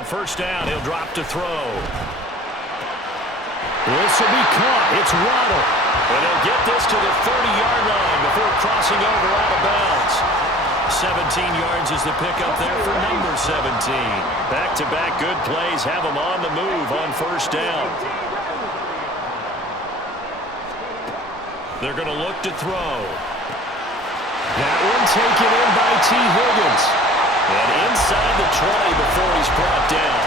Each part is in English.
On first down, he'll drop to throw. This will be caught. It's Waddle. And he'll get this to the 30-yard line before crossing over out of bounds. 17 yards is the pickup there for number 17. Back-to-back good plays have him on the move on first down. They're going to look to throw. That one taken in by T. Higgins. And inside the 20 before he's brought down.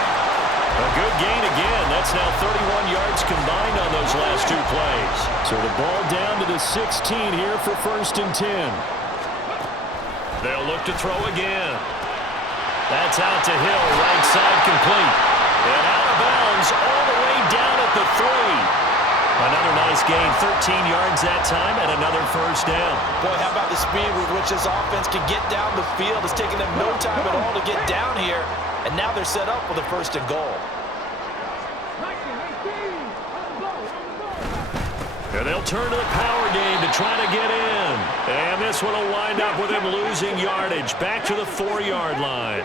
A good gain again. That's now 31 yards combined on those last two plays. So the ball down to the 16 here for first and 10. They'll look to throw again. That's out to Hill, right side complete. And out of bounds all the way down at the 3. Another nice gain, 13 yards that time, and another first down. Boy, how about the speed with which this offense can get down the field? It's taken them no time at all to get down here, and now they're set up with a first and goal. And they'll turn to the power game to try to get in. And this one will wind up with him losing yardage back to the 4-yard line.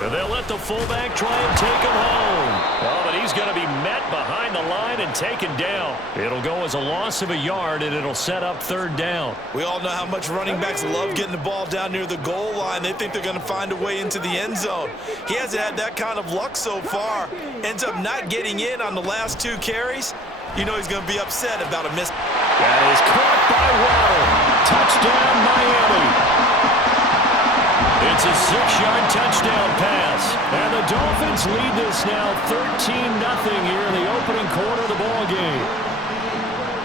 And they'll let the fullback try and take him home. Oh, but he's going to be met behind the line and taken down. It'll go as a loss of a yard, and it'll set up third down. We all know how much running backs love getting the ball down near the goal line. They think they're going to find a way into the end zone. He hasn't had that kind of luck so far. Ends up not getting in on the last 2 carries. You know he's going to be upset about a miss. That is caught by Waddle. Touchdown, Miami. It's a 6-yard touchdown pass. And the Dolphins lead this now 13-0 here in the opening quarter of the ball game.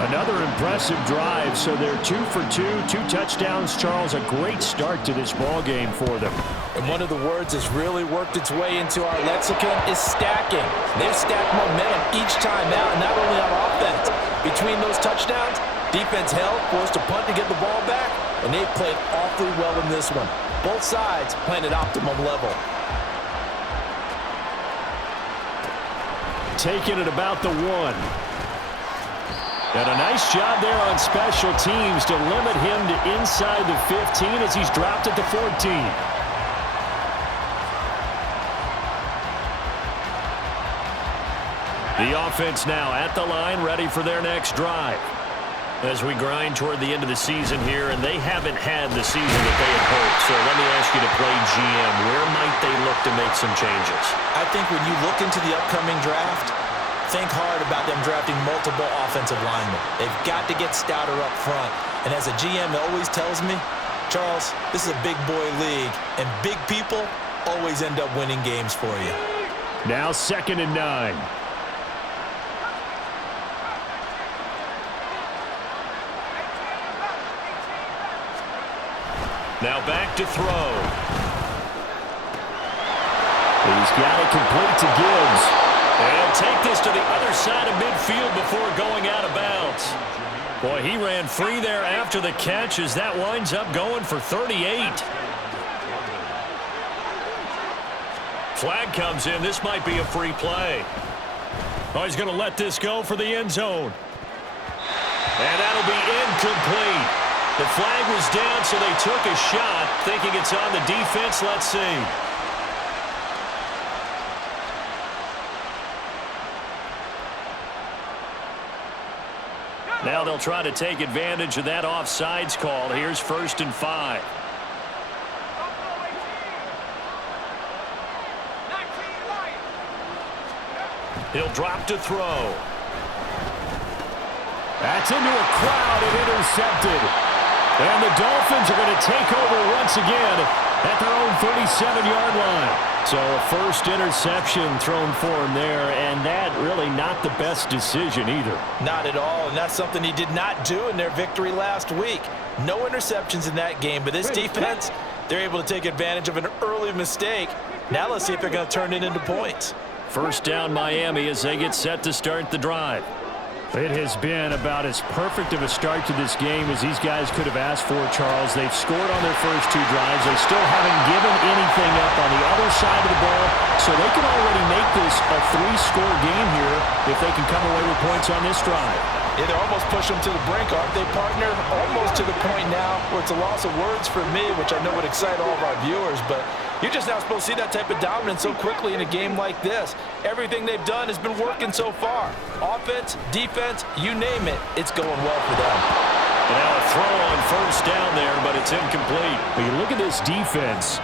Another impressive drive, so they're 2 for 2, 2 touchdowns. Charles, a great start to this ball game for them. And one of the words that's really worked its way into our lexicon is stacking. They've stacked momentum each time out, not only on offense. Between those touchdowns, defense held, forced a punt to get the ball back, and they played awfully well in this one. Both sides playing at optimum level. Taking it about the 1. And a nice job there on special teams to limit him to inside the 15 as he's dropped at the 14. The offense now at the line, ready for their next drive. As we grind toward the end of the season here, and they haven't had the season that they had hoped. So let me ask you to play GM. Where might they look to make some changes? I think when you look into the upcoming draft, think hard about them drafting multiple offensive linemen. They've got to get stouter up front. And as a GM always tells me, Charles, this is a big boy league, and big people always end up winning games for you. Now 2nd and 9. Now back to throw. He's got it complete to Gibbs. And he'll take this to the other side of midfield before going out of bounds. Boy, he ran free there after the catch as that winds up going for 38. Flag comes in. This might be a free play. Oh, he's going to let this go for the end zone. And that'll be incomplete. The flag was down, so they took a shot, thinking it's on the defense. Let's see. Now they'll try to take advantage of that offsides call. Here's 1st and 5. He'll drop to throw. That's into a crowd and intercepted. And the Dolphins are going to take over once again at their own 37-yard line. So a first interception thrown for him there, and that really not the best decision either. Not at all, and that's something he did not do in their victory last week. No interceptions in that game, but this defense, they're able to take advantage of an early mistake. Now let's see if they're going to turn it into points. First down Miami as they get set to start the drive. It has been about as perfect of a start to this game as these guys could have asked for, Charles. They've scored on their first 2 drives. They still haven't given anything up on the other side of the ball, so they can already make this a 3-score game here if they can come away with points on this drive. Yeah, they're almost pushing them to the brink, aren't they, partner? Almost to the point now where it's a loss of words for me, which I know would excite all of our viewers, but You're just not supposed to see that type of dominance so quickly in a game like this. Everything they've done has been working so far. Offense, defense, you name it, it's going well for them. And now a throw on first down there, but it's incomplete. When you look at this defense,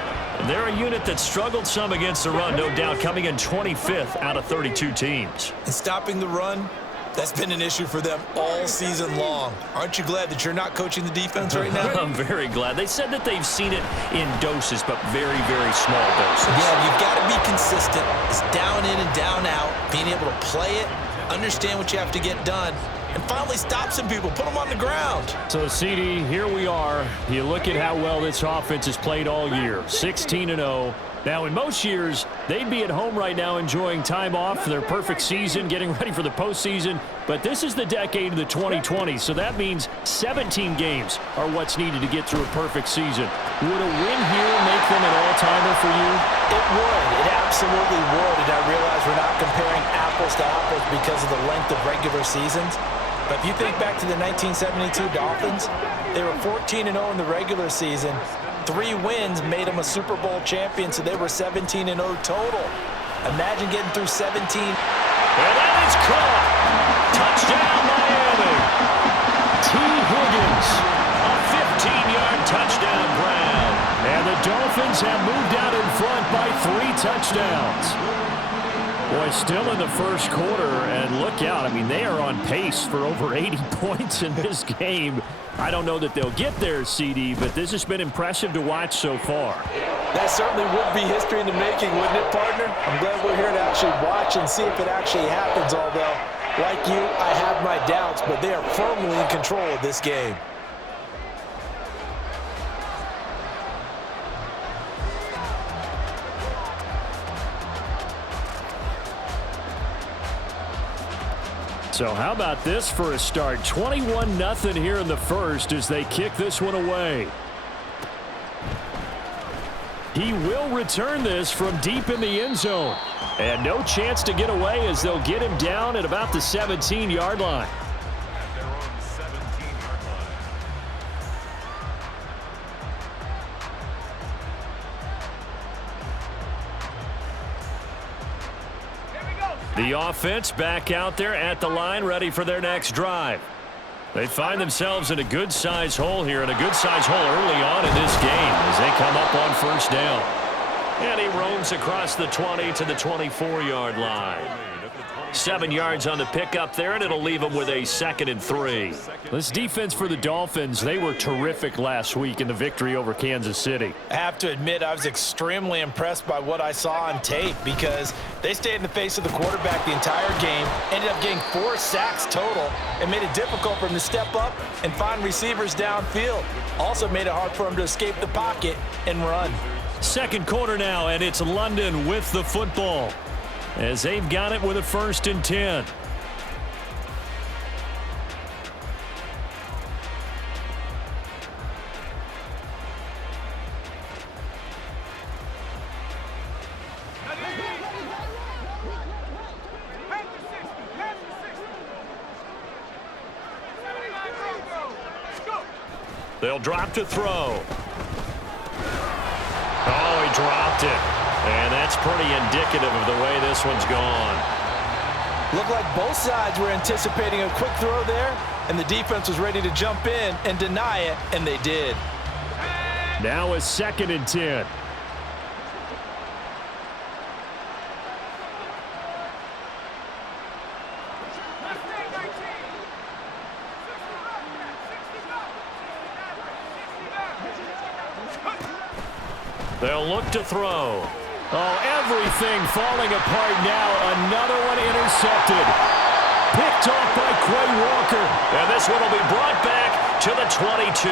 they're a unit that struggled some against the run, no doubt, coming in 25th out of 32 teams. And stopping the run, that's been an issue for them all season long. Aren't you glad that you're not coaching the defense right now? I'm very glad. They said that they've seen it in doses, but very, very small doses. Yeah, you've got to be consistent. It's down in and down out, being able to play it, understand what you have to get done, and finally stop some people, put them on the ground. So, CD, here we are. You look at how well this offense has played all year, 16-0. Now, in most years, they'd be at home right now enjoying time off for their perfect season, getting ready for the postseason. But this is the decade of the 2020s, so that means 17 games are what's needed to get through a perfect season. Would a win here make them an all-timer for you? It would. It absolutely would. And I realize we're not comparing apples to apples because of the length of regular seasons. But if you think back to the 1972 Dolphins, they were 14-0 in the regular season. 3 wins made them a Super Bowl champion, so they were 17-0 total. Imagine getting through 17. And that is caught. Touchdown, Miami. T. Higgins, a 15-yard touchdown grab. And the Dolphins have moved out in front by 3 touchdowns. Boy, still in the first quarter, and look out. I mean, they are on pace for over 80 points in this game. I don't know that they'll get there, CD, but this has been impressive to watch so far. That certainly would be history in the making, wouldn't it, partner? I'm glad we're here to actually watch and see if it actually happens, although, like you, I have my doubts, but they are firmly in control of this game. So how about this for a start? 21-0 here in the first as they kick this one away. He will return this from deep in the end zone. And no chance to get away as they'll get him down at about the 17-yard line. The offense back out there at the line, ready for their next drive. They find themselves in a good-sized hole here, and a good-sized hole early on in this game as they come up on first down. And he roams across the 20 to the 24-yard line. 7 yards on the pickup there, and it'll leave them with a 2nd and 3. This defense for the Dolphins, they were terrific last week in the victory over Kansas City. I have to admit, I was extremely impressed by what I saw on tape because they stayed in the face of the quarterback the entire game, ended up getting 4 sacks total, and made it difficult for him to step up and find receivers downfield. Also made it hard for him to escape the pocket and run. Second quarter now, and it's London with the football as they've got it with a 1st and 10. They'll drop to throw. Oh, he dropped it. And that's pretty indicative of the way this one's gone. Looked like both sides were anticipating a quick throw there, and the defense was ready to jump in and deny it, and they did. Now a 2nd and 10. They'll look to throw. Oh, everything falling apart now. Another one intercepted. Picked off by Quay Walker. And this one will be brought back to the 22.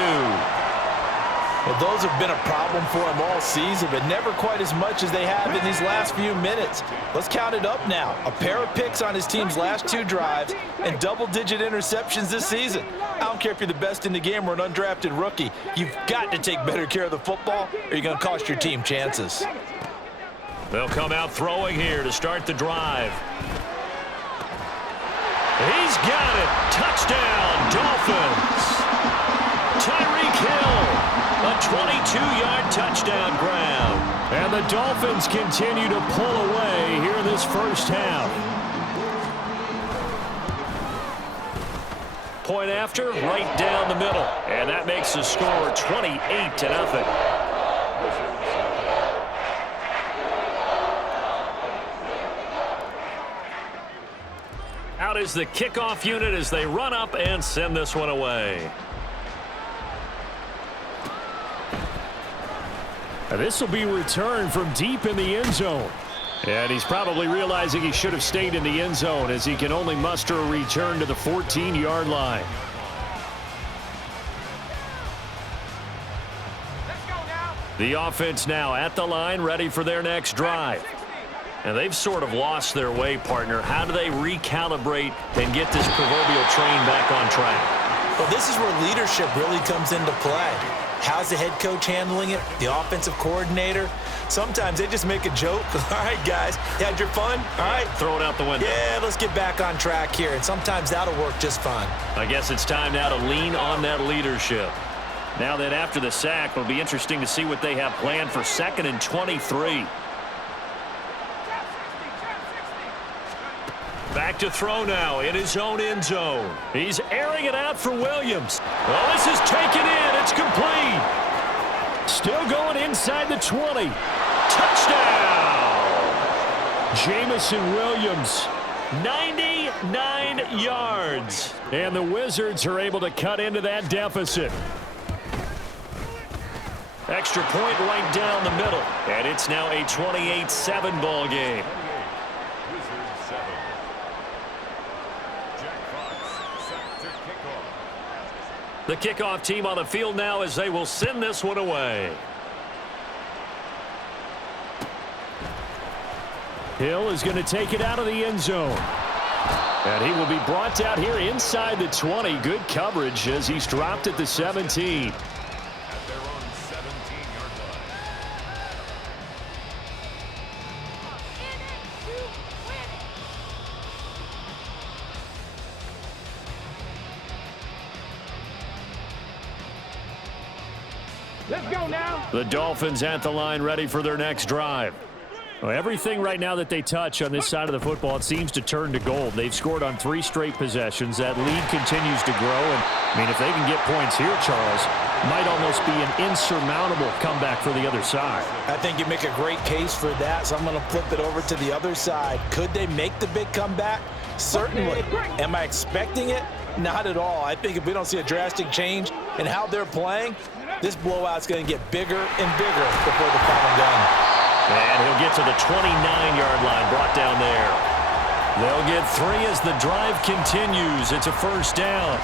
Well, those have been a problem for him all season, but never quite as much as they have in these last few minutes. Let's count it up now. A pair of picks on his team's last 2 drives and double-digit interceptions this season. I don't care if you're the best in the game or an undrafted rookie. You've got to take better care of the football or you're going to cost your team chances. They'll come out throwing here to start the drive. He's got it. Touchdown, Dolphins. Tyreek Hill. A 22-yard touchdown grab. And the Dolphins continue to pull away here in this first half. Point after, right down the middle. And that makes the score 28-0. Out is the kickoff unit as they run up and send this one away. And this will be returned from deep in the end zone. And he's probably realizing he should have stayed in the end zone as he can only muster a return to the 14-yard line. The offense now at the line, ready for their next drive. And they've sort of lost their way, partner. How do they recalibrate and get this proverbial train back on track? Well, this is where leadership really comes into play. How's the head coach handling it? The offensive coordinator? Sometimes they just make a joke. All right, guys, you had your fun? All right. Throw it out the window. Yeah, let's get back on track here. And sometimes that'll work just fine. I guess it's time now to lean on that leadership. Now that after the sack, it'll be interesting to see what they have planned for 2nd and 23. Back to throw now in his own end zone. He's airing it out for Williams. Well, this is taken in. It's complete. Still going inside the 20. Touchdown! Jamison Williams, 99 yards. And the Wizards are able to cut into that deficit. Extra point right down the middle. And it's now a 28-7 ball game. The kickoff team on the field now as they will send this one away. Hill is going to take it out of the end zone. And he will be brought out here inside the 20. Good coverage as he's dropped at the 17. Let's go now. The Dolphins at the line, ready for their next drive. Well, everything right now that they touch on this side of the football, it seems to turn to gold. They've scored on 3 straight possessions. That lead continues to grow. And, I mean, if they can get points here, Charles, might almost be an insurmountable comeback for the other side. I think you make a great case for that, so I'm going to flip it over to the other side. Could they make the big comeback? Certainly. Am I expecting it? Not at all. I think if we don't see a drastic change in how they're playing, this blowout's going to get bigger and bigger before the final gun. And he'll get to the 29-yard line, brought down there. They'll get 3 as the drive continues. It's a first down.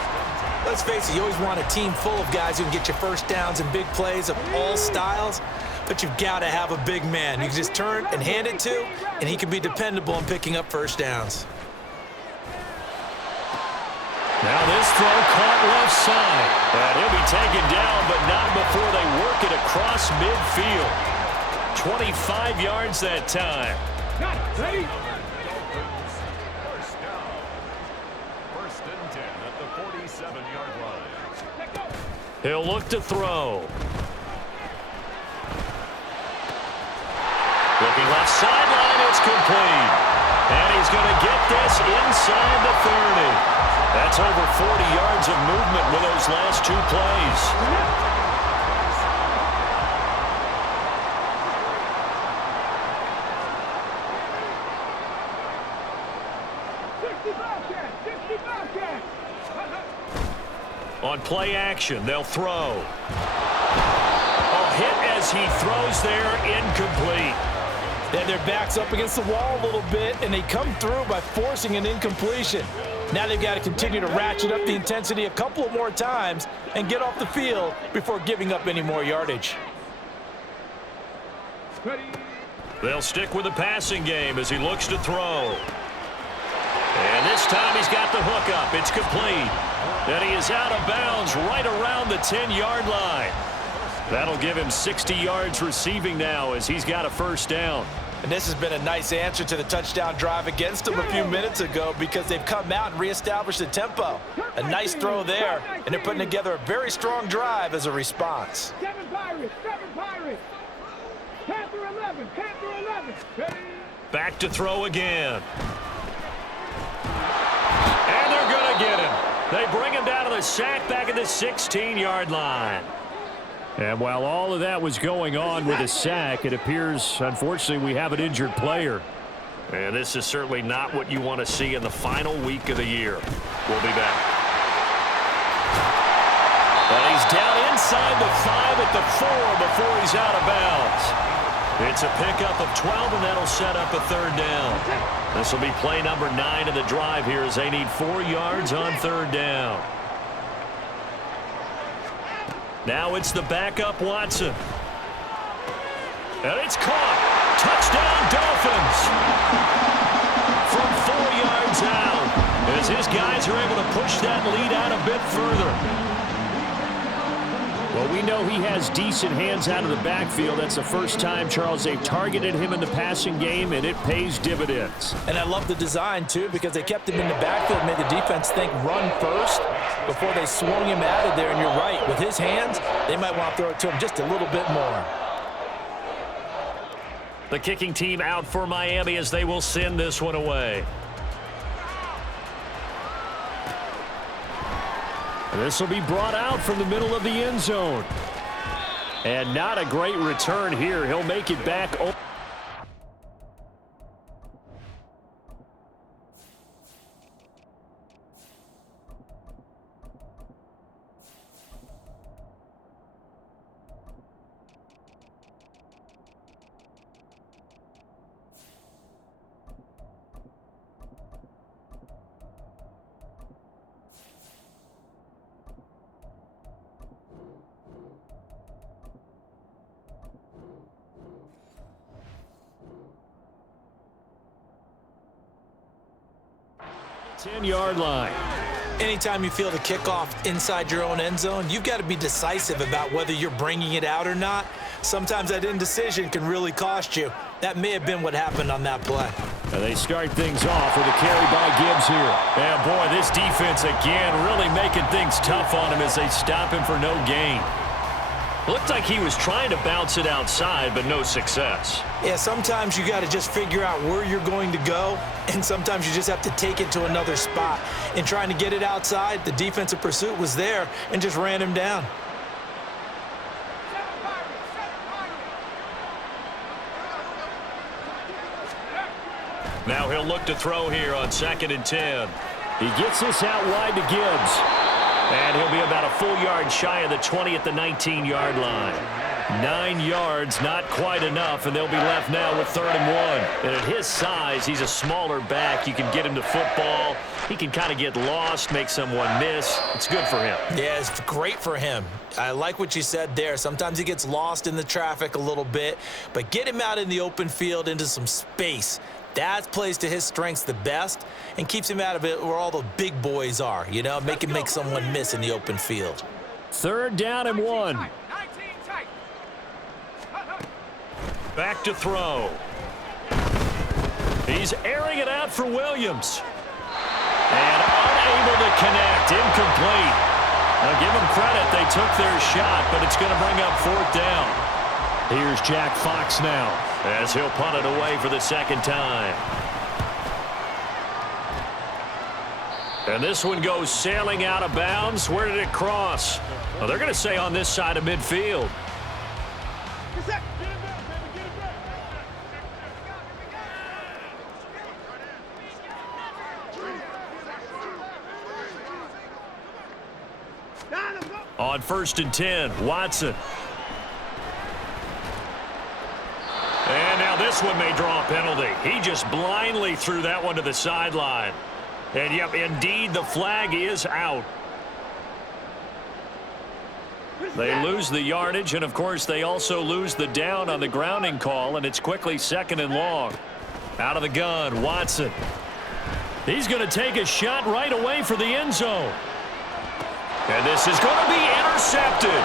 Let's face it, you always want a team full of guys who can get you first downs and big plays of all styles, but you've got to have a big man you can just turn and hand it to, and he can be dependable in picking up first downs. Now this throw caught left side. And he'll be taken down, but not before they work it across midfield. 25 yards that time. Ready? First down. 1st and 10 at the 47-yard line. He'll look to throw. Looking left sideline, it's complete. And he's going to get this inside the 30. That's over 40 yards of movement with those last 2 plays. On play action, they'll throw. A hit as he throws there, incomplete. And their back's up against the wall a little bit, and they come through by forcing an incompletion. Now they've got to continue to ratchet up the intensity a couple of more times and get off the field before giving up any more yardage. They'll stick with the passing game as he looks to throw. And this time he's got the hook up. It's complete. And he is out of bounds right around the 10-yard line. That'll give him 60 yards receiving now as he's got a first down. And this has been a nice answer to the touchdown drive against them a few minutes ago because they've come out and reestablished the tempo. A nice throw there, and they're putting together a very strong drive as a response. Pirates, 7 Pirates. Panther 11, Panther 11. Ready? Back to throw again. And they're going to get him. They bring him down to the sack back at the 16-yard line. And while all of that was going on with a sack, it appears, unfortunately, we have an injured player. And this is certainly not what you want to see in the final week of the year. We'll be back. And he's down inside the 5 at the 4 before he's out of bounds. It's a pickup of 12, and that'll set up a third down. This will be play number 9 of the drive here as they need 4 yards on third down. Now it's the backup Watson. And it's caught. Touchdown, Dolphins. From 4 yards out, as his guys are able to push that lead out a bit further. Well, we know he has decent hands out of the backfield. That's the first time, Charles, they've targeted him in the passing game, and it pays dividends. And I love the design, too, because they kept him in the backfield, made the defense think run first before they swung him out of there. And you're right, with his hands, they might want to throw it to him just a little bit more. The kicking team out for Miami as they will send this one away. This will be brought out from the middle of the end zone. And not a great return here. He'll make it back. Ten-yard line. Anytime you feel the kickoff inside your own end zone, you've got to be decisive about whether you're bringing it out or not. Sometimes that indecision can really cost you. That may have been what happened on that play. And they start things off with a carry by Gibbs here. And boy, this defense again really making things tough on him as they stop him for no gain. Looked like he was trying to bounce it outside, but no success. Yeah, sometimes you got to just figure out where you're going to go, and sometimes you just have to take it to another spot. In trying to get it outside, the defensive pursuit was there and just ran him down. Now he'll look to throw here on 2nd and 10. He gets this out wide to Gibbs. And he'll be about a full yard shy of the 20 at the 19-yard line. 9 yards, not quite enough, and they'll be left now with 3rd and 1. And at his size, he's a smaller back. You can get him to football. He can kind of get lost, make someone miss. It's good for him. Yeah, it's great for him. I like what you said there. Sometimes he gets lost in the traffic a little bit, but get him out in the open field into some space. That plays to his strengths the best and keeps him out of it where all the big boys are, you know, make someone miss in the open field. 3rd down and 1. Back to throw. He's airing it out for Williams. And unable to connect, incomplete. Now give them credit, they took their shot, but it's going to bring up 4th down. Here's Jack Fox now as he'll punt it away for the 2nd time. And this one goes sailing out of bounds. Where did it cross? Well, they're going to say on this side of midfield. On 1st and 10, Watson. And now this one may draw a penalty. He just blindly threw that one to the sideline. And, yep, indeed, the flag is out. They lose the yardage, and, of course, they also lose the down on the grounding call, and it's quickly 2nd and long. Out of the gun, Watson. He's going to take a shot right away for the end zone. And this is going to be intercepted.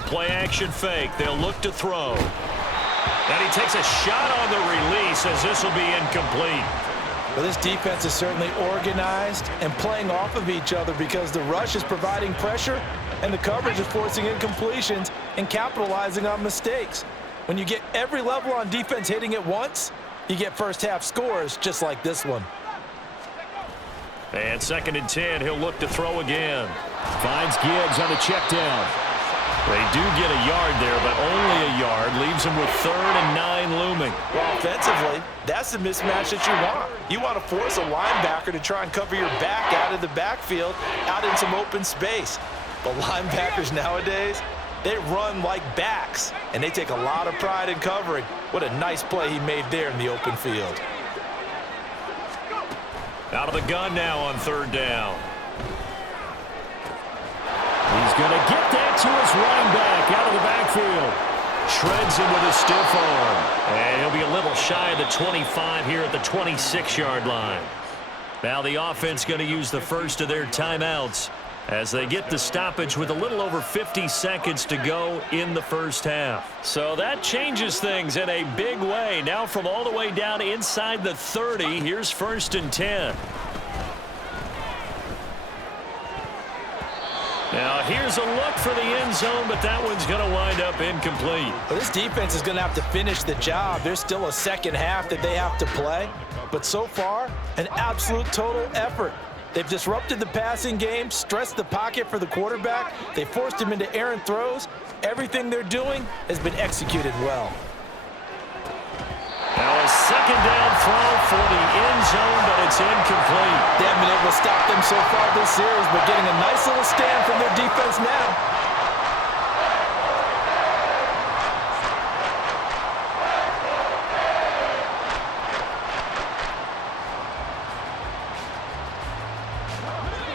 A play-action fake. They'll look to throw. And he takes a shot on the release as this will be incomplete. Well, this defense is certainly organized and playing off of each other because the rush is providing pressure and the coverage is forcing incompletions and capitalizing on mistakes. When you get every level on defense hitting at once, you get first-half scores just like this one. And 2nd and 10, he'll look to throw again. Finds Gibbs on the check down. They do get a yard there, but only a yard. Leaves him with 3rd and 9 looming. Well, offensively, that's the mismatch that you want. You want to force a linebacker to try and cover your back out of the backfield, out in some open space. But linebackers nowadays, they run like backs, and they take a lot of pride in covering. What a nice play he made there in the open field. Out of the gun now on 3rd down. He's going to get that to his running back out of the backfield. Shreds him with a stiff arm. And he'll be a little shy of the 25 here at the 26-yard line. Now the offense going to use the first of their timeouts as they get the stoppage with a little over 50 seconds to go in the first half. So that changes things in a big way. Now from all the way down inside the 30, here's 1st and 10. Now here's a look for the end zone, but that one's going to wind up incomplete. Well, this defense is going to have to finish the job. There's still a second half that they have to play. But so far, an absolute total effort. They've disrupted the passing game, stressed the pocket for the quarterback. They forced him into errant throws. Everything they're doing has been executed well. Now a 2nd down throw for the end zone, but it's incomplete. They haven't been able to stop them so far this series, but getting a nice little stand from their defense now.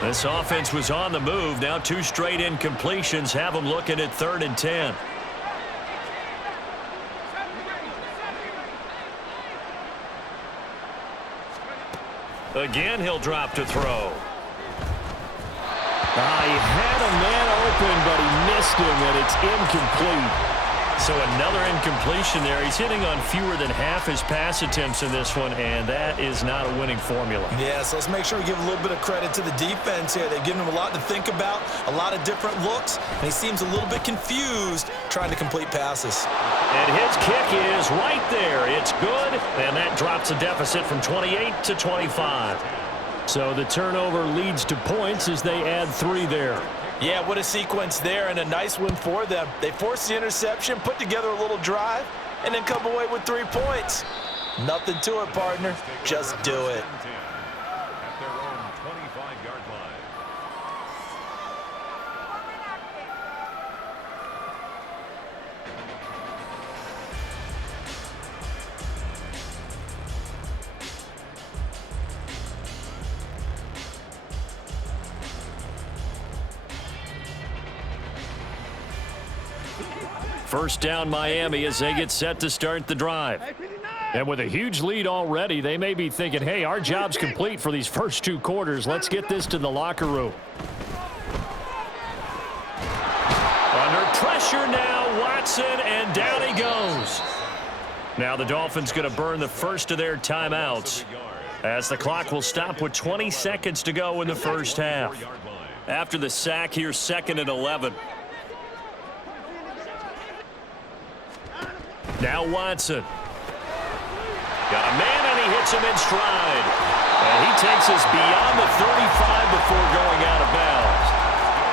This offense was on the move. Now 2 straight incompletions have them looking at 3rd and 10. Again, he'll drop to throw. He had a man open, but he missed him, and it's incomplete. So another incompletion there. He's hitting on fewer than half his pass attempts in this one, and that is not a winning formula. Yeah, so let's make sure we give a little bit of credit to the defense here. They've given him a lot to think about, a lot of different looks, and he seems a little bit confused trying to complete passes. And his kick is right there. It's good, and that drops a deficit from 28 to 25. So the turnover leads to points as they add 3 there. Yeah, what a sequence there, and a nice win for them. They forced the interception, put together a little drive, and then come away with 3 points. Nothing to it, partner. Just do it. At their own 25-yard line. First down Miami as they get set to start the drive. And with a huge lead already, they may be thinking, hey, our job's complete for these first 2 quarters. Let's get this to the locker room. Under pressure now, Watson, and down he goes. Now the Dolphins going to burn the first of their timeouts as the clock will stop with 20 seconds to go in the first half. After the sack, here's 2nd and 11. Now Watson. Got a man, and he hits him in stride. And he takes us beyond the 35 before going out of bounds.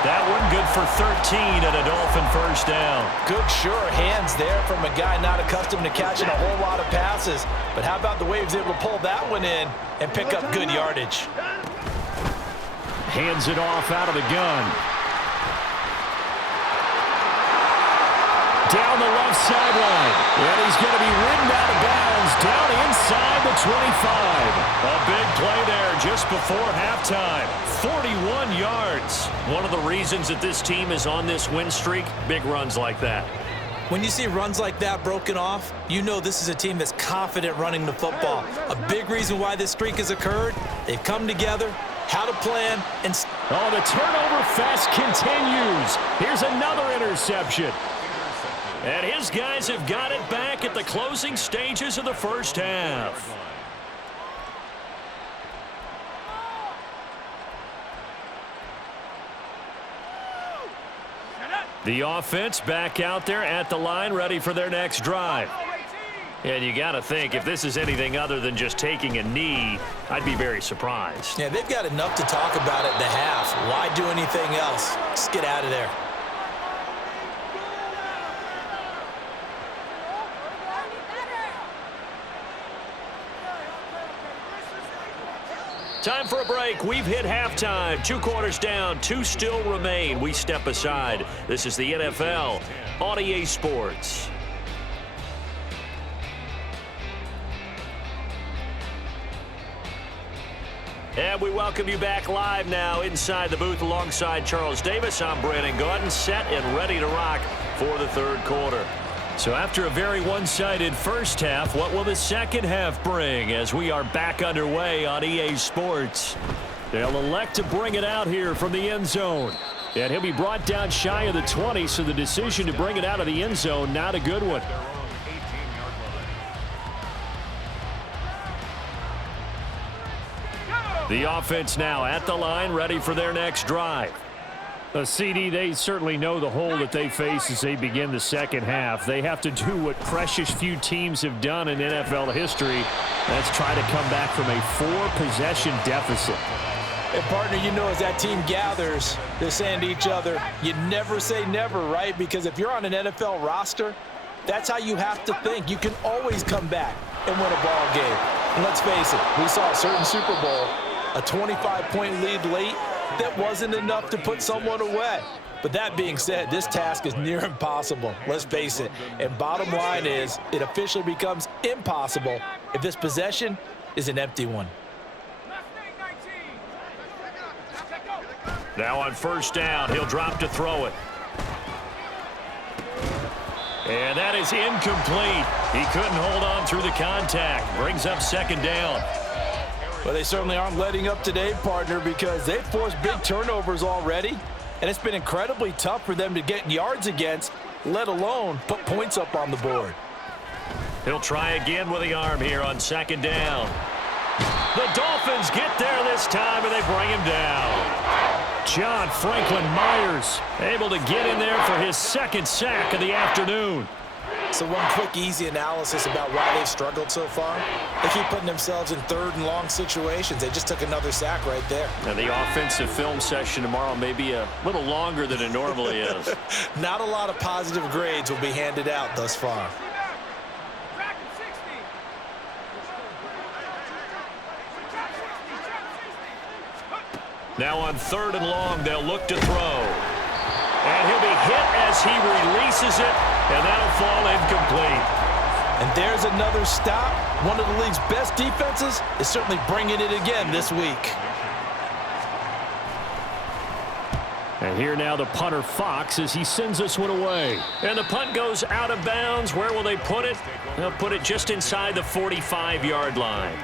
That one good for 13 and a Dolphin first down. Good, sure hands there from a guy not accustomed to catching a whole lot of passes. But how about the way he was able to pull that one in and pick up good yardage? Hands it off out of the gun. Down the left sideline. And he's going to be ridden out of bounds down inside the 25. A big play there just before halftime. 41 yards. One of the reasons that this team is on this win streak, big runs like that. When you see runs like that broken off, you know this is a team that's confident running the football. A big reason why this streak has occurred, they've come together, how to plan, and... Oh, the turnover fest continues. Here's another interception. And his guys have got it back at the closing stages of the first half. The offense back out there at the line, ready for their next drive. And you got to think, if this is anything other than just taking a knee, I'd be very surprised. Yeah, they've got enough to talk about at the half. Why do anything else? Just get out of there. Time for a break. We've hit halftime. 2 quarters down. 2 still remain. We step aside. This is the NFL on EA Sports. And we welcome you back live now inside the booth alongside Charles Davis. I'm Brandon Gaudin, set and ready to rock for the third quarter. So after a very one-sided first half, what will the second half bring as we are back underway on EA Sports? They'll elect to bring it out here from the end zone. And he'll be brought down shy of the 20, so the decision to bring it out of the end zone, not a good one. The offense now at the line, ready for their next drive. CD, they certainly know the hole that they face as they begin the second half. They have to do what precious few teams have done in NFL history. That's try to come back from a 4-possession deficit. And, partner, you know, as that team gathers, they're saying to each other, you never say never, right? Because if you're on an NFL roster, that's how you have to think. You can always come back and win a ball game. And let's face it, we saw a certain Super Bowl, a 25-point lead late, that wasn't enough to put someone away. But that being said, this task is near impossible. Let's face it. And bottom line is, it officially becomes impossible if this possession is an empty one. Now on first down, he'll drop to throw it. And that is incomplete. He couldn't hold on through the contact. Brings up second down. Well, they certainly aren't letting up today, partner, because they've forced big turnovers already, and it's been incredibly tough for them to get yards against, let alone put points up on the board. He'll try again with the arm here on second down. The Dolphins get there this time, and they bring him down. John Franklin Myers able to get in there for his second sack of the afternoon. So one quick, easy analysis about why they've struggled so far. They keep putting themselves in third and long situations. They just took another sack right there. Now the offensive film session tomorrow may be a little longer than it normally is. Not a lot of positive grades will be handed out thus far. Now on third and long, they'll look to throw. And he'll be hit as he releases it, and that'll fall incomplete. And there's another stop. One of the league's best defenses is certainly bringing it again this week. And here now the punter Fox as he sends this one away. And the punt goes out of bounds. Where will they put it? They'll put it just inside the 45-yard line.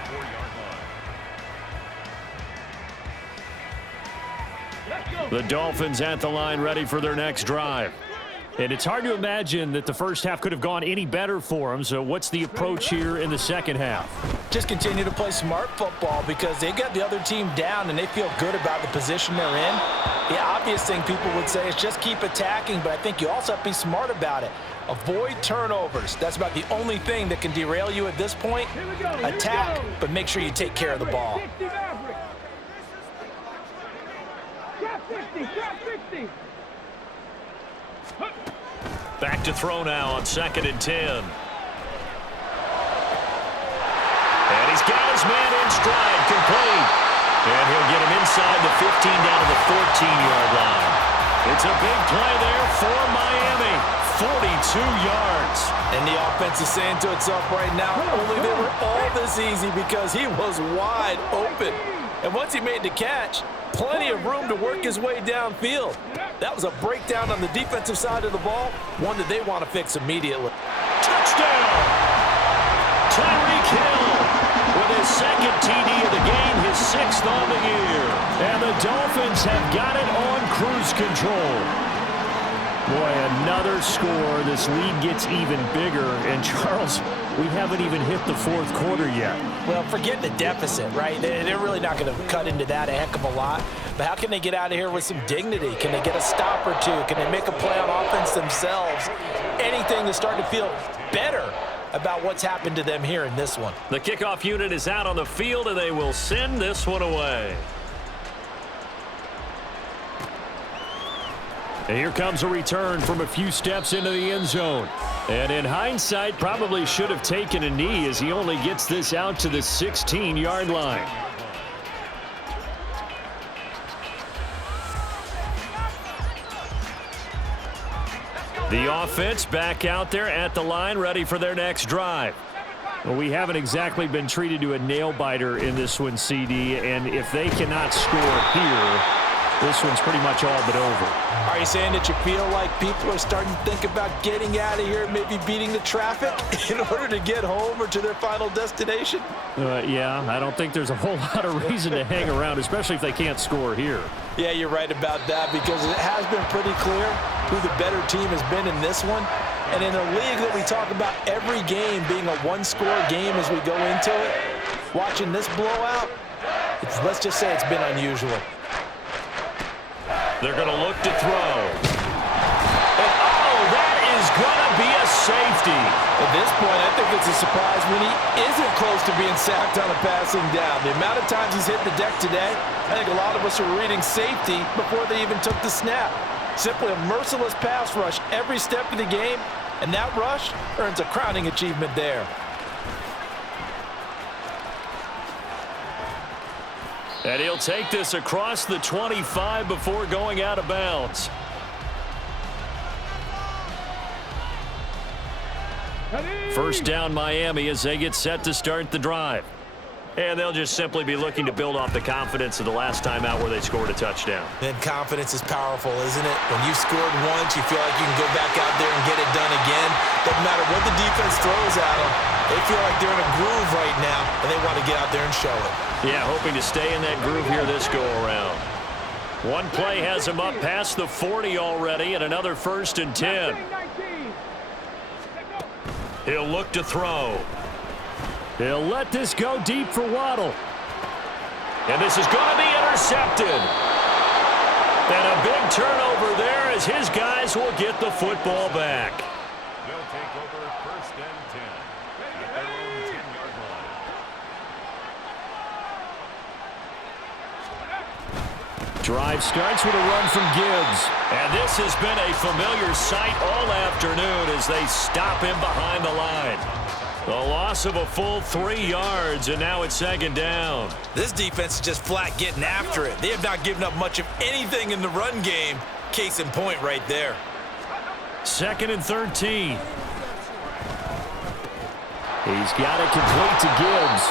The Dolphins at the line, ready for their next drive. And it's hard to imagine that the first half could have gone any better for them. So what's the approach here in the second half? Just continue to play smart football because they got the other team down and they feel good about the position they're in. The obvious thing people would say is just keep attacking, but I think you also have to be smart about it. Avoid turnovers. That's about the only thing that can derail you at this point. Attack, but make sure you take care of the ball. Back to throw now on 2nd and 10. And he's got his man in stride, complete. And he'll get him inside the 15 down to the 14-yard line. It's a big play there for Miami. 42 yards. And the offense is saying to itself right now, only they were all this easy because he was wide open. And once he made the catch, plenty of room to work his way downfield. That was a breakdown on the defensive side of the ball, one that they want to fix immediately. Touchdown! Tyreek Hill with with his second TD of the game, his 6th on the year. And the Dolphins have got it on cruise control. Boy, another score. This lead gets even bigger. And, Charles, we haven't even hit the 4th quarter yet. Well, forget the deficit, right? They're really not going to cut into that a heck of a lot. But how can they get out of here with some dignity? Can they get a stop or two? Can they make a play on offense themselves? Anything to start to feel better about what's happened to them here in this one. The kickoff unit is out on the field, and they will send this one away. And here comes a return from a few steps into the end zone. And in hindsight, probably should have taken a knee as he only gets this out to the 16-yard line. The offense back out there at the line, ready for their next drive. Well, we haven't exactly been treated to a nail-biter in this one, CD, and if they cannot score here, this one's pretty much all but over. Are you saying that you feel like people are starting to think about getting out of here, maybe beating the traffic in order to get home or to their final destination? Yeah, I don't think there's a whole lot of reason to hang around, especially if they can't score here. Yeah, you're right about that because it has been pretty clear who the better team has been in this one. And in a league that we talk about every game being a one-score game as we go into it, watching this blowout, let's just say it's been unusual. They're going to look to throw. And, oh, that is going to be a safety. At this point, I think it's a surprise when he isn't close to being sacked on a passing down. The amount of times he's hit the deck today, I think a lot of us are reading safety before they even took the snap. Simply a merciless pass rush every step of the game, and that rush earns a crowning achievement there. And he'll take this across the 25 before going out of bounds. First down Miami as they get set to start the drive. And they'll just simply be looking to build off the confidence of the last time out where they scored a touchdown. And confidence is powerful, isn't it? When you've scored once, you feel like you can go back out there and get it done again. Doesn't matter what the defense throws at them. They feel like they're in a groove right now, and they want to get out there and show it. Yeah, hoping to stay in that groove here this go-around. One play has him up past the 40 already, and another 1st and 10. He'll look to throw. He'll let this go deep for Waddle. And this is going to be intercepted. And a big turnover there as his guys will get the football back. They'll take over 1st and 10 at their own 10-yard line. Drive starts with a run from Gibbs. And this has been a familiar sight all afternoon as they stop him behind the line. A loss of a full 3 yards, and now it's 2nd down. This defense is just flat getting after it. They have not given up much of anything in the run game. Case in point right there. 2nd and 13. He's got it complete to Gibbs.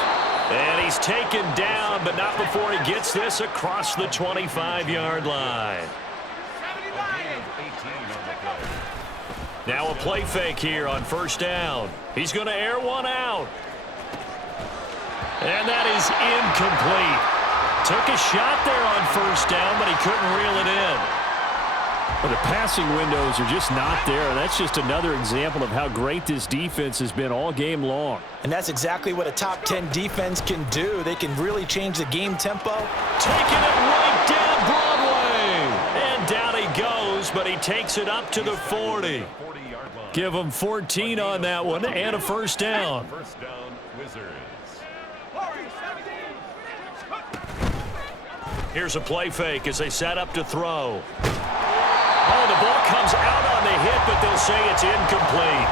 And he's taken down, but not before he gets this across the 25-yard line. Now a play fake here on 1st down. He's going to air one out. And that is incomplete. Took a shot there on 1st down, but he couldn't reel it in. Well, the passing windows are just not there. That's just another example of how great this defense has been all game long. And that's exactly what a top 10 defense can do. They can really change the game tempo. Taking it right down Broadway. And down he goes, but he takes it up to the 40. Give him 14 on that one and a 1st down. 1st down, Wizards. Here's a play fake as they set up to throw. Oh, the ball comes out on the hit, but they'll say it's incomplete.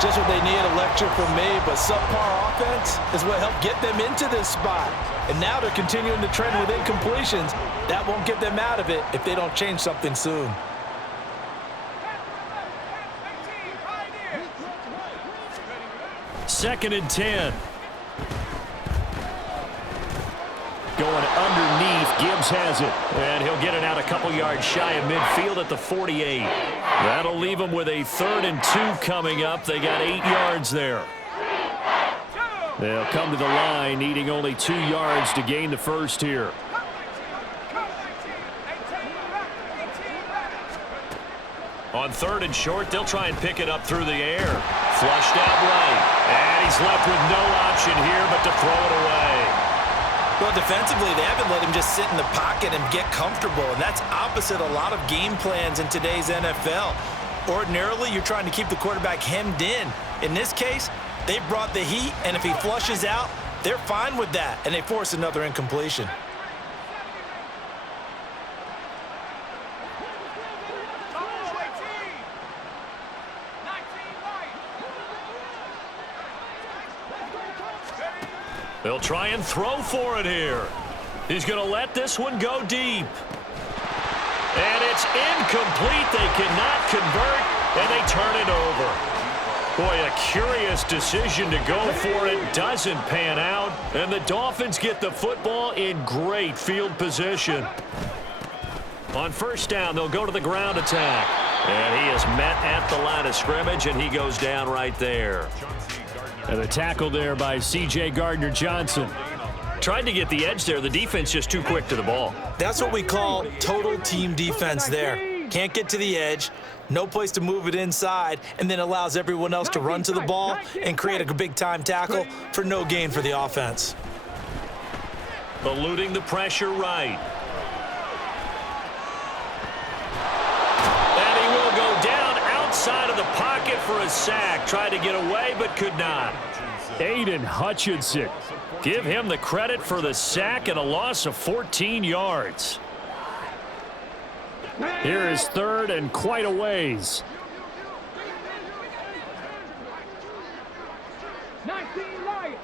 Just what they need, a lecture from me, but subpar offense is what helped get them into this spot. And now they're continuing the trend with incompletions. That won't get them out of it if they don't change something soon. Second and 10. Going underneath, Gibbs has it. And he'll get it out a couple yards shy of midfield at the 48. That'll leave them with a 3rd and 2 coming up. They got 8 yards there. They'll come to the line, needing only 2 yards to gain the first here. On 3rd and short, they'll try and pick it up through the air. Flushed out right. And he's left with no option here but to throw it away. Well, defensively, they haven't let him just sit in the pocket and get comfortable, and that's opposite a lot of game plans in today's NFL. Ordinarily, you're trying to keep the quarterback hemmed in. In this case, they brought the heat, and if he flushes out, they're fine with that, and they force another incompletion. They'll try and throw for it here. He's going to let this one go deep. And it's incomplete. They cannot convert, and they turn it over. Boy, a curious decision to go for it. Doesn't pan out, and the Dolphins get the football in great field position. On 1st down, they'll go to the ground attack. And he is met at the line of scrimmage, and he goes down right there. And a tackle there by C.J. Gardner-Johnson. Tried to get the edge there. The defense just too quick to the ball. That's what we call total team defense there. Can't get to the edge, no place to move it inside, and then allows everyone else to run to the ball and create a big-time tackle for no gain for the offense. Eluding the pressure right. And he will go down outside of the pocket for a sack. Tried to get away, but could not. Aiden Hutchinson. Give him the credit for the sack and a loss of 14 yards. Here is 3rd and quite a ways. 19 right.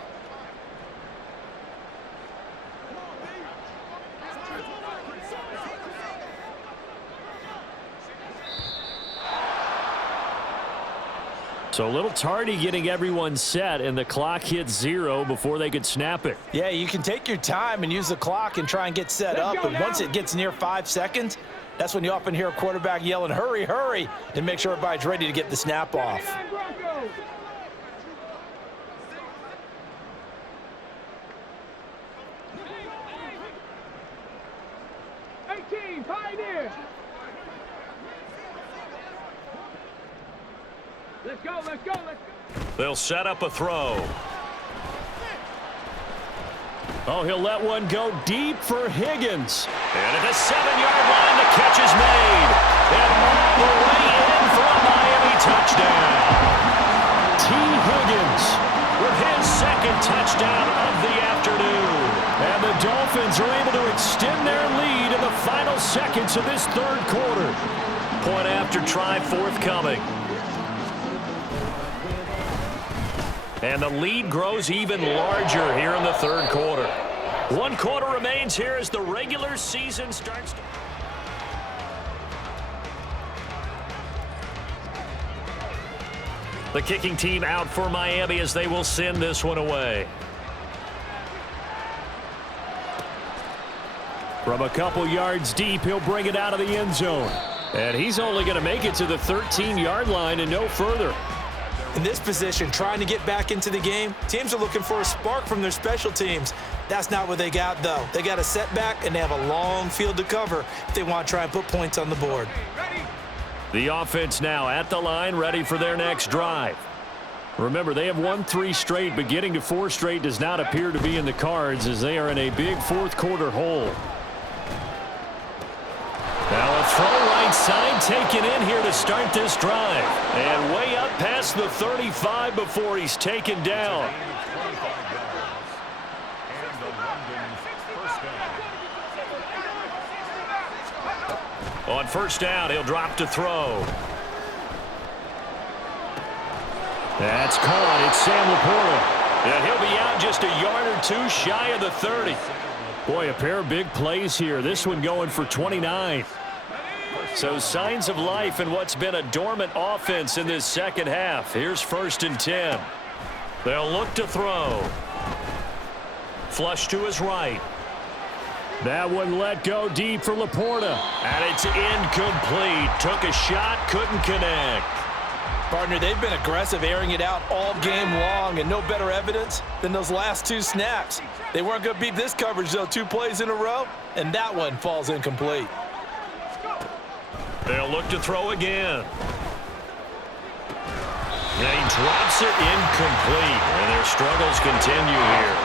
So a little tardy getting everyone set, and the clock hits 0 before they could snap it. Yeah, you can take your time and use the clock and try and get set up, but once it gets near 5 seconds, that's when you often hear a quarterback yelling, hurry, hurry, to make sure everybody's ready to get the snap off. 18, Pioneer. Let's go, let's go, let's go. They'll set up a throw. Oh, he'll let one go deep for Higgins. And at the 7-yard line, the catch is made. And all the way in for a Miami touchdown. T. Higgins with his 2nd touchdown of the afternoon. And the Dolphins are able to extend their lead in the final seconds of this 3rd quarter. Point after try forthcoming. And the lead grows even larger here in the 3rd quarter. 1 quarter remains here as the regular season starts. The kicking team out for Miami as they will send this one away. From a couple yards deep, he'll bring it out of the end zone. And he's only going to make it to the 13-yard line and no further. In this position, trying to get back into the game, teams are looking for a spark from their special teams. That's not what they got, though. They got a setback, and they have a long field to cover if they want to try and put points on the board. The offense now at the line, ready for their next drive. Remember, they have won 3 straight, but getting to 4 straight does not appear to be in the cards as they are in a big 4th quarter hole. Now a throw right side taken in here to start this drive. And way up past the 35 before he's taken down. On 1st down, he'll drop to throw. That's caught. It's Sam Laporta. And he'll be out just a yard or 2 shy of the 30. Boy, a pair of big plays here. This one going for 29. So signs of life in what's been a dormant offense in this 2nd half. Here's 1st and 10. They'll look to throw. Flush to his right. That one let go deep for Laporta. And it's incomplete. Took a shot, couldn't connect. Partner, they've been aggressive, airing it out all game long, and no better evidence than those last 2 snaps. They weren't going to beat this coverage, though, 2 plays in a row, and that one falls incomplete. They'll look to throw again. And he drops it incomplete, and their struggles continue here.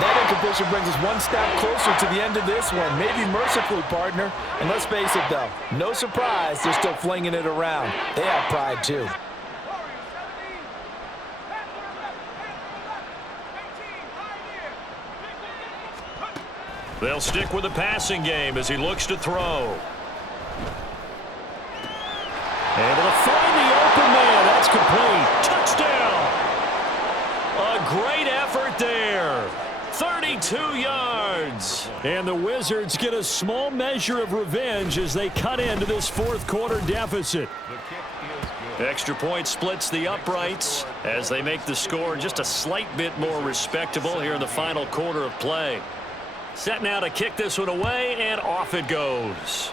That incompletion brings us one step closer to the end of this one, maybe mercifully, partner. And let's face it, though, no surprise, they're still flinging it around. They have pride, too. They'll stick with the passing game as he looks to throw. Able to find the open man. That's complete. Touchdown. A great effort there. 32 yards. And the Wizards get a small measure of revenge as they cut into this fourth quarter deficit. Extra point splits the uprights as they make the score just a slight bit more respectable here in the final quarter of play. Set now to kick this one away, and off it goes.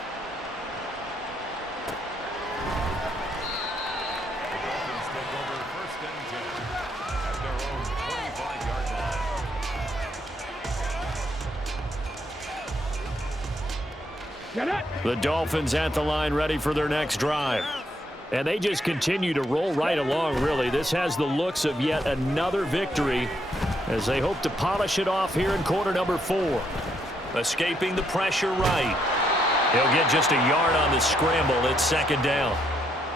The Dolphins at the line, ready for their next drive. And they just continue to roll right along, really. This has the looks of yet another victory as they hope to polish it off here in quarter number 4. Escaping the pressure right. He'll get just a yard on the scramble. It's second down.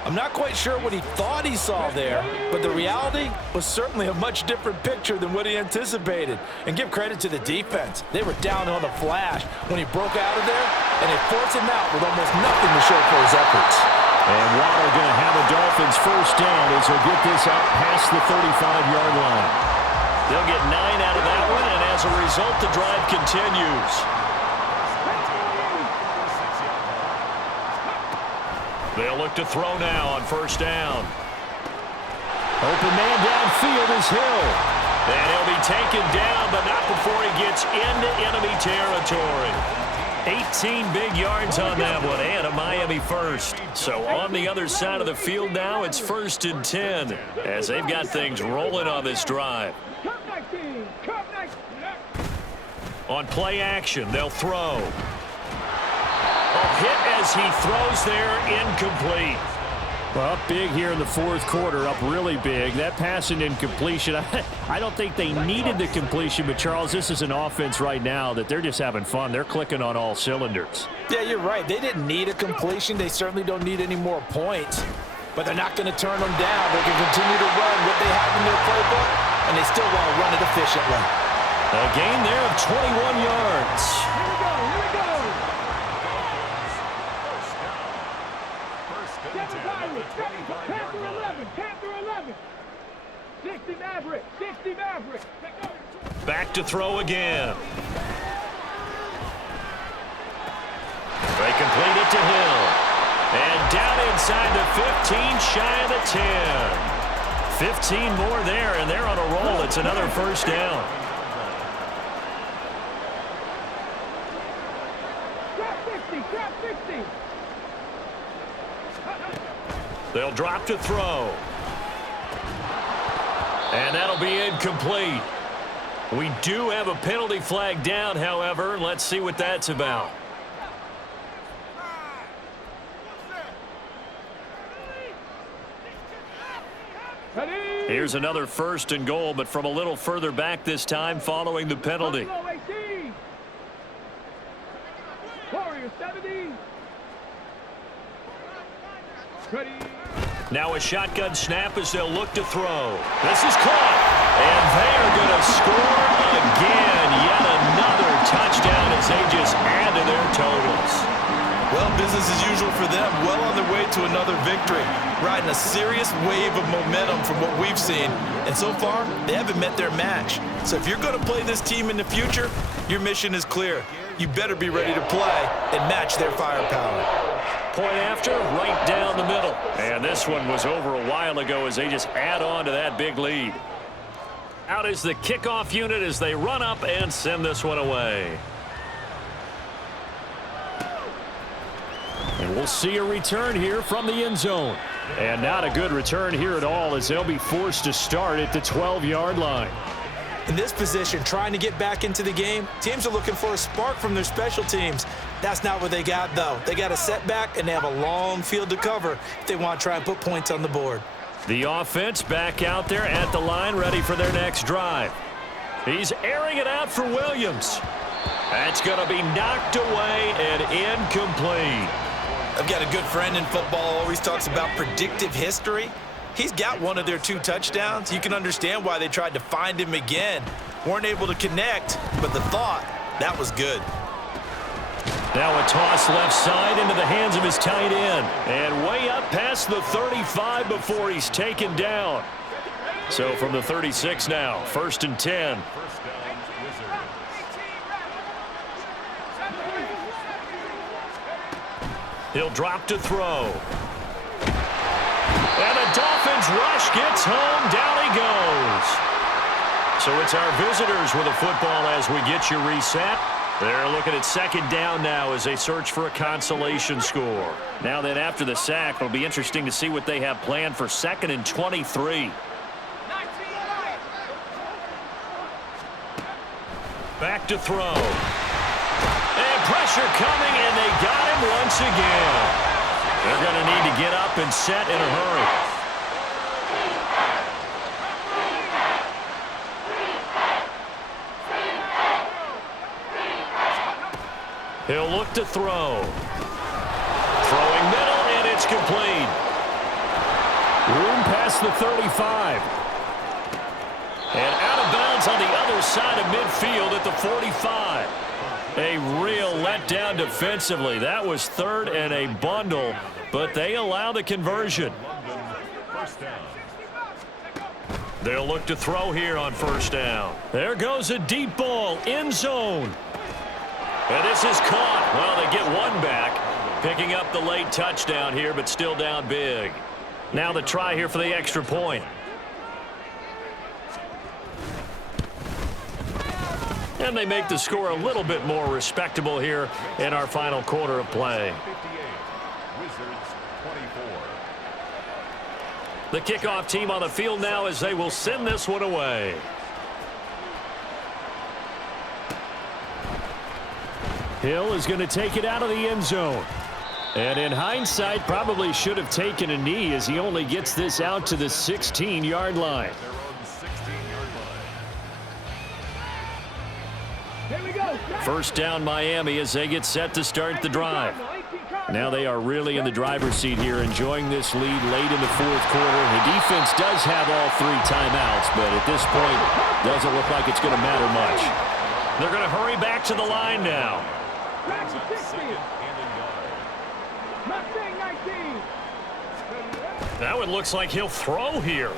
I'm not quite sure what he thought he saw there, but the reality was certainly a much different picture than what he anticipated. And give credit to the defense. They were down on the flash when he broke out of there, and they forced him out with almost nothing to show for his efforts. And Waddle going to have a Dolphins first down as he'll get this out past the 35-yard line. They'll get 9 out of that one, and as a result, the drive continues. They'll look to throw now on first down. Open man downfield is Hill. And he'll be taken down, but not before he gets into enemy territory. 18 big yards on that one, and a Miami first. So on the other side of the field now, it's 1st and 10 as they've got things rolling on this drive. On play action, they'll throw. A hit as he throws there, incomplete. Well, up big here in the fourth quarter, up really big. That pass and incompletion, I don't think they needed the completion, but Charles, this is an offense right now that they're just having fun. They're clicking on all cylinders. Yeah, you're right. They didn't need a completion. They certainly don't need any more points, but they're not going to turn them down. They can continue to run what they have in their playbook, and they still want to run it efficiently. A gain there of 21 yards. Here we go, here we go. Panther 11, Panther 11. 60 Maverick, 60 Maverick. Back to throw again. They complete it to Hill. And down inside the 15, shy of the 10. 15 more there, and they're on a roll. It's another first down. Trap 60, trap 60. They'll drop to throw. And that'll be incomplete. We do have a penalty flag down, however. Let's see what that's about. Here's another 1st and goal, but from a little further back this time following the penalty. Warriors 70. Ready. Now a shotgun snap as they'll look to throw. This is caught. And they're going to score again. Yet another touchdown as they just add to their totals. Well, business as usual for them. Well on their way to another victory. Riding a serious wave of momentum from what we've seen. And so far, they haven't met their match. So if you're going to play this team in the future, your mission is clear. You better be ready to play and match their firepower. Point after, right down the middle. And this one was over a while ago as they just add on to that big lead. Out is the kickoff unit as they run up and send this one away. And we'll see a return here from the end zone. And not a good return here at all, as they'll be forced to start at the 12-yard line. In this position, trying to get back into the game, teams are looking for a spark from their special teams. That's not what they got, though. They got a setback, and they have a long field to cover if they want to try and put points on the board. The offense back out there at the line, ready for their next drive. He's airing it out for Williams. That's going to be knocked away and incomplete. I've got a good friend in football, always talks about predictive history. He's got one of their 2 touchdowns. You can understand why they tried to find him again. Weren't able to connect, but the thought, that was good. Now a toss left side into the hands of his tight end. And way up past the 35 before he's taken down. So from the 36 now, 1st and 10. He'll drop to throw. And the Dolphins rush gets home. Down he goes. So it's our visitors with a football as we get you reset. They're looking at 2nd down now as they search for a consolation score. Now then, after the sack, it'll be interesting to see what they have planned for 2nd and 23. Back to throw. And pressure coming, and they got him once again. They're going to need to get up and set in a hurry. He'll look to throw. Throwing middle, and it's complete. Room past the 35. And out of bounds on the other side of midfield at the 45. A real letdown defensively. That was 3rd and a bundle, but they allow the conversion. They'll look to throw here on 1st down. There goes a deep ball, end zone. And this is caught. Well, they get one back, picking up the late touchdown here, but still down big. Now the try here for the extra point. And they make the score a little bit more respectable here in our final quarter of play. The kickoff team on the field now as they will send this one away. Hill is going to take it out of the end zone. And in hindsight, probably should have taken a knee as he only gets this out to the 16-yard line. First down Miami as they get set to start the drive. Now they are really in the driver's seat here, enjoying this lead late in the 4th quarter. The defense does have all 3 timeouts, but at this point, doesn't look like it's going to matter much. They're going to hurry back to the line now. That one looks like he'll throw here.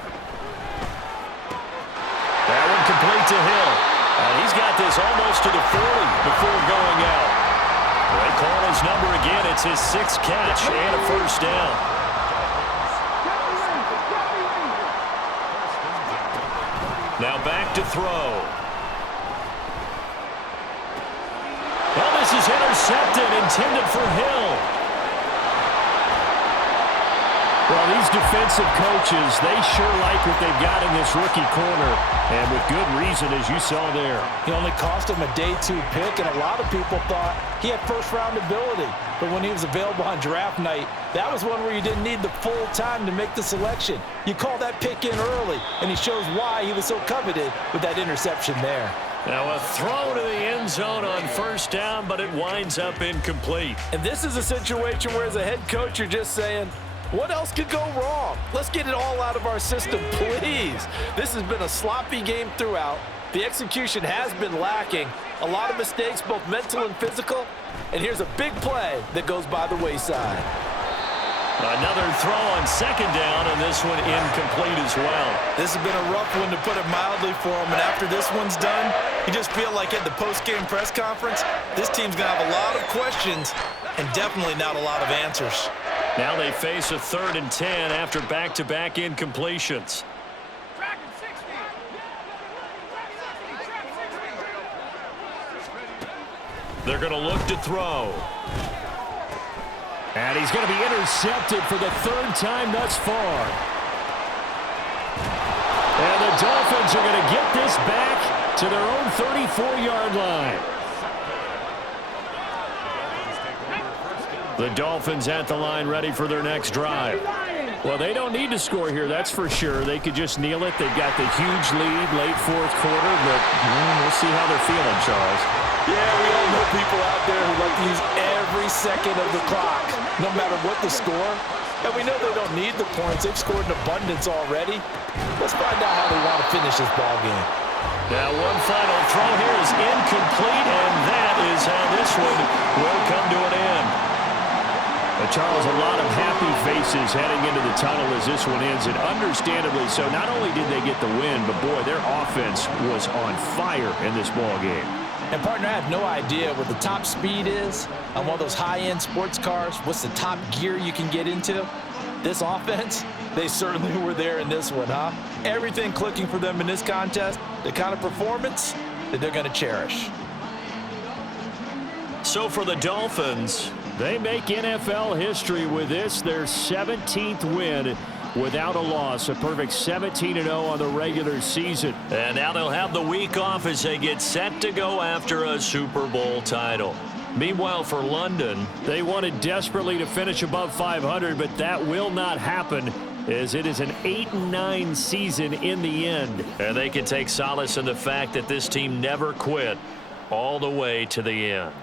That one complete to Hill. And he's got this almost to the 40 before going out. They call his number again. It's his 6th catch and a 1st down. Now back to throw. Well, this is intercepted, intended for Hill. Well, these defensive coaches, they sure like what they've got in this rookie corner, and with good reason, as you saw there. He only cost him a day 2 pick, and a lot of people thought he had 1st-round ability. But when he was available on draft night, that was one where you didn't need the full time to make the selection. You call that pick in early, and he shows why he was so coveted with that interception there. Now a throw to the end zone on 1st down, but it winds up incomplete. And this is a situation where, as a head coach, you're just saying, what else could go wrong? Let's get it all out of our system, please. This has been a sloppy game throughout. The execution has been lacking. A lot of mistakes, both mental and physical. And here's a big play that goes by the wayside. Another throw on 2nd down, and this one incomplete as well. This has been a rough one, to put it mildly, for him. And after this one's done, you just feel like at the post-game press conference, this team's going to have a lot of questions and definitely not a lot of answers. Now they face a 3rd and 10 after back-to-back incompletions. They're going to look to throw. And he's going to be intercepted for the third time thus far. And the Dolphins are going to get this back to their own 34-yard line. The Dolphins at the line ready for their next drive. Well, they don't need to score here, that's for sure. They could just kneel it. They've got the huge lead, late fourth quarter, but we'll see how they're feeling, Charles. Yeah, we all know people out there who like to use every second of the clock, no matter what the score. And we know they don't need the points. They've scored in abundance already. Let's find out how they want to finish this ball game. Now, one final throw here is incomplete, and that is how this one will come to an end. Charles, a lot of happy faces heading into the tunnel as this one ends, and understandably so. Not only did they get the win, but boy, their offense was on fire in this ball game. And partner, I have no idea what the top speed is on one of those high-end sports cars. What's the top gear you can get into? This offense, they certainly were there in this one, huh? Everything clicking for them in this contest, the kind of performance that they're going to cherish. So for the Dolphins, they make NFL history with this, their 17th win without a loss, a perfect 17-0 on the regular season. And now they'll have the week off as they get set to go after a Super Bowl title. Meanwhile, for London, they wanted desperately to finish above 500, but that will not happen as it is an 8-9 season in the end. And they can take solace in the fact that this team never quit all the way to the end.